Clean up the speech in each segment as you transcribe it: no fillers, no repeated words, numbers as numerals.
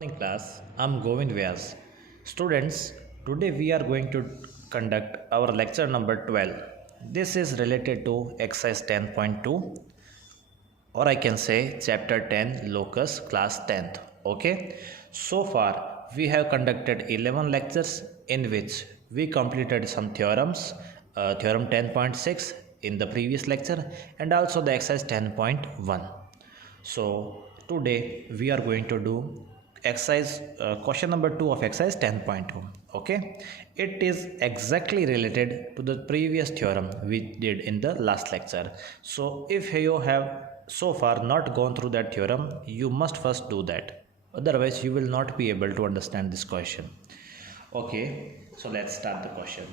Morning class, I'm Govind Vyas. Students, today we are going to conduct our lecture number 12. This is related to exercise 10.2, or I can say chapter 10 locus class 10th. Okay, so far we have conducted 11 lectures in which we completed some theorems, theorem 10.6 in the previous lecture, and also the exercise 10.1. So today we are going to do exercise question number 2 of exercise 10.2. Okay, it is exactly related to the previous theorem we did in the last lecture. So if you have so far not gone through that theorem, you must first do that, otherwise you will not be able to understand this question. Okay, so let's start the question.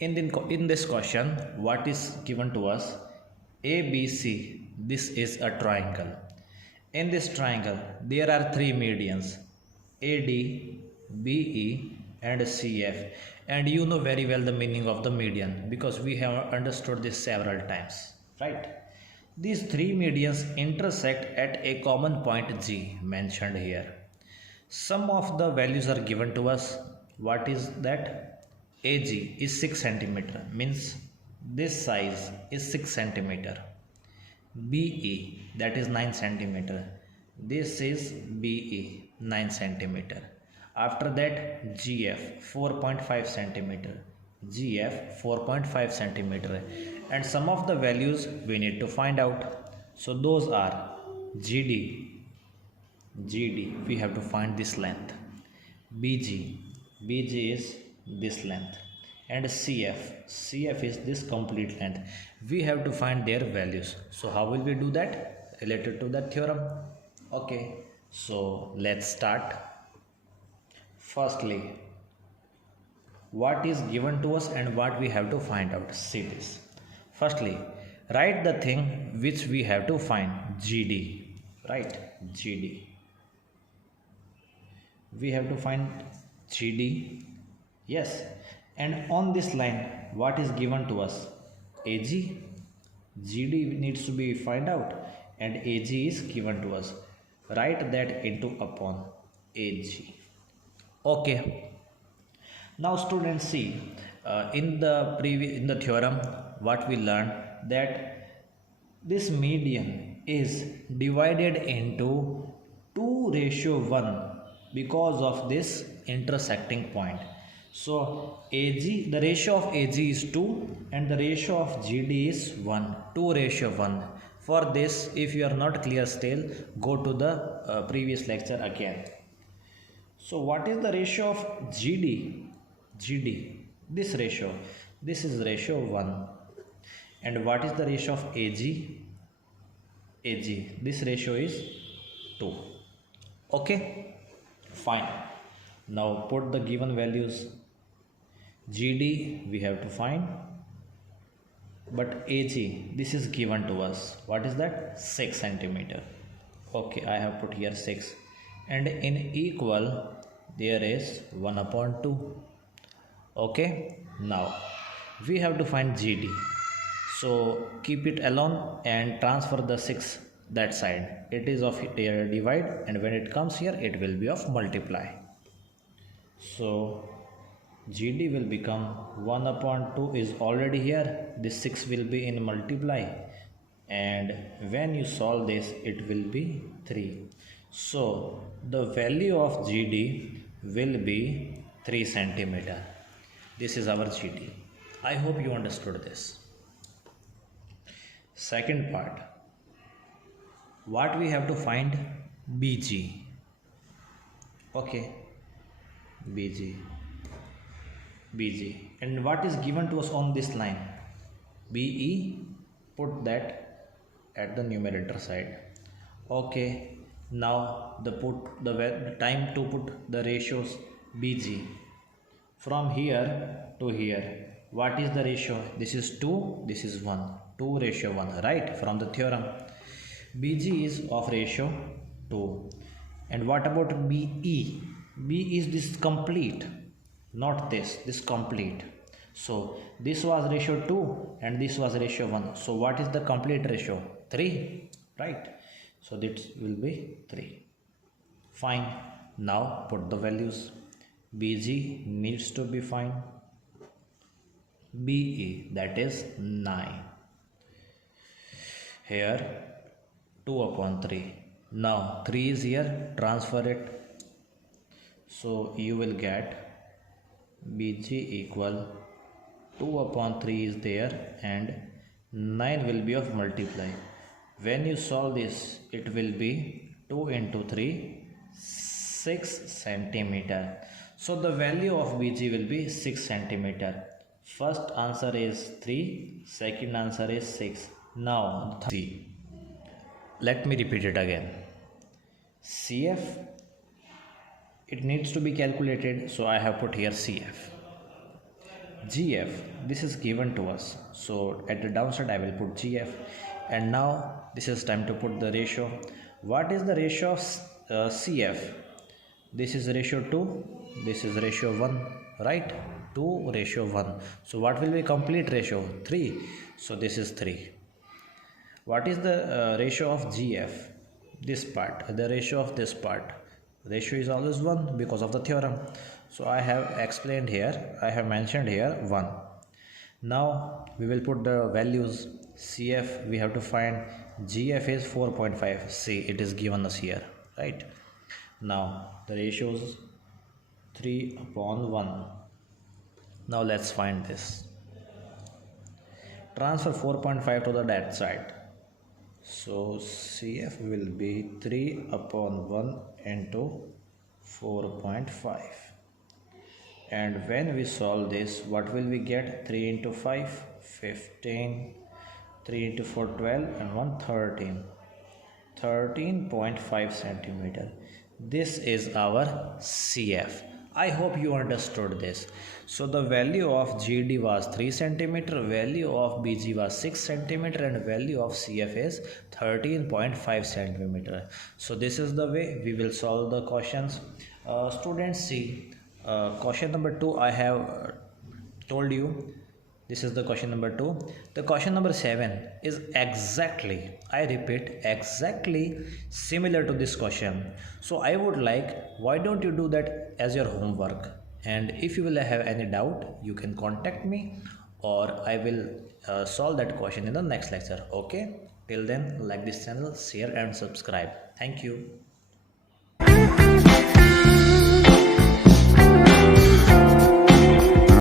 In this question, what is given to us? ABC, this is a triangle. In this triangle, there are three medians, AD, BE, and CF. And you know very well the meaning of the median because we have understood this several times, right? These three medians intersect at a common point G mentioned here. Some of the values are given to us. What is that? AG is 6 centimeter, means this size is 6 centimeter. BE, that is 9 centimeter. This is BE, 9 centimeter. After that, GF 4.5 centimeter. GF 4.5 centimeter. And some of the values we need to find out. So those are GD, we have to find this length. BG, is this length. And CF is this complete length. We have to find their values. So how will we do that? Related to that theorem. Okay, so let's start. Firstly, what is given to us and what we have to find out. See this. Firstly, write the thing which we have to find. GD, right? GD. We have to find GD. Yes, and on this line, what is given to us? AG. GD needs to be find out, and AG is given to us. Write that into upon AG. Okay. Now, students, see in the theorem, what we learned that this median is divided into 2:1 because of this intersecting point. So AG, the ratio of AG is 2 and the ratio of GD is 1, 2:1. For this, if you are not clear still, go to the previous lecture again. So what is the ratio of GD? GD, this ratio, this is ratio 1. And what is the ratio of AG? AG, this ratio is 2. Okay, fine. Now put the given values. GD we have to find, but AG, this is given to us. What is that? 6 centimeter. Okay, I have put here 6. And in equal, there is 1 upon 2. Okay, now we have to find GD. So keep it alone and transfer the 6 that side. It is of divide, and when it comes here, it will be of multiply. So GD will become 1 upon 2 is already here. This 6 will be in multiply. And when you solve this, it will be 3. So the value of GD will be 3 centimeter. This is our GD. I hope you understood this. Second part. What we have to find? BG. Okay. BG. And what is given to us on this line? BE, put that at the numerator side. Okay, now the time to put the ratios. BG from here to here, what is the ratio? This is 2, this is 1, 2:1, right? From the theorem, BG is of ratio 2. And what about BE? B is this complete, not this complete. So this was ratio 2 and this was ratio 1. So what is the complete ratio? 3, right? So this will be 3. Fine. Now put the values. BG needs to be fine. BE, that is 9. Here 2 upon 3. Now 3 is here, transfer it. So you will get BG equal 2 upon 3 is there and 9 will be of multiply. When you solve this, it will be 2 into 3, 6 centimeter. So the value of BG will be 6 centimeter. First answer is 3, second answer is 6. Now see, let me repeat it again. CF, it needs to be calculated, so I have put here CF. GF, this is given to us, so at the downside I will put GF. And now this is time to put the ratio. What is the ratio of CF? This is ratio 2, this is ratio 1, right? 2 ratio 1. So what will be complete ratio? 3. So this is 3. What is the ratio of GF? This part, the ratio of this part. Ratio is always 1 because of the theorem. So I have explained here, I have mentioned here 1. Now we will put the values. CF we have to find. GF is 4.5. See, it is given us here, right? Now the ratios 3 upon 1. Now let's find this. Transfer 4.5 to the that side. So CF will be 3 upon 1 into 4.5. And when we solve this, what will we get? 3 into 5, 15. 3 into 4, 12, and 1, 13. 13.5 centimeter. This is our CF. I hope you understood this. So the value of GD was 3 centimeter, value of BG was 6 centimeter, and value of CF is 13.5 centimeter. So this is the way we will solve the questions. Students, see, question number 2 I have told you. This is the question number 2. The question number 7 is exactly, I repeat, exactly similar to this question. So I would like, why don't you do that as your homework? And if you will have any doubt, you can contact me, or I will solve that question in the next lecture. Okay? Till then, like this channel, share and subscribe. Thank you.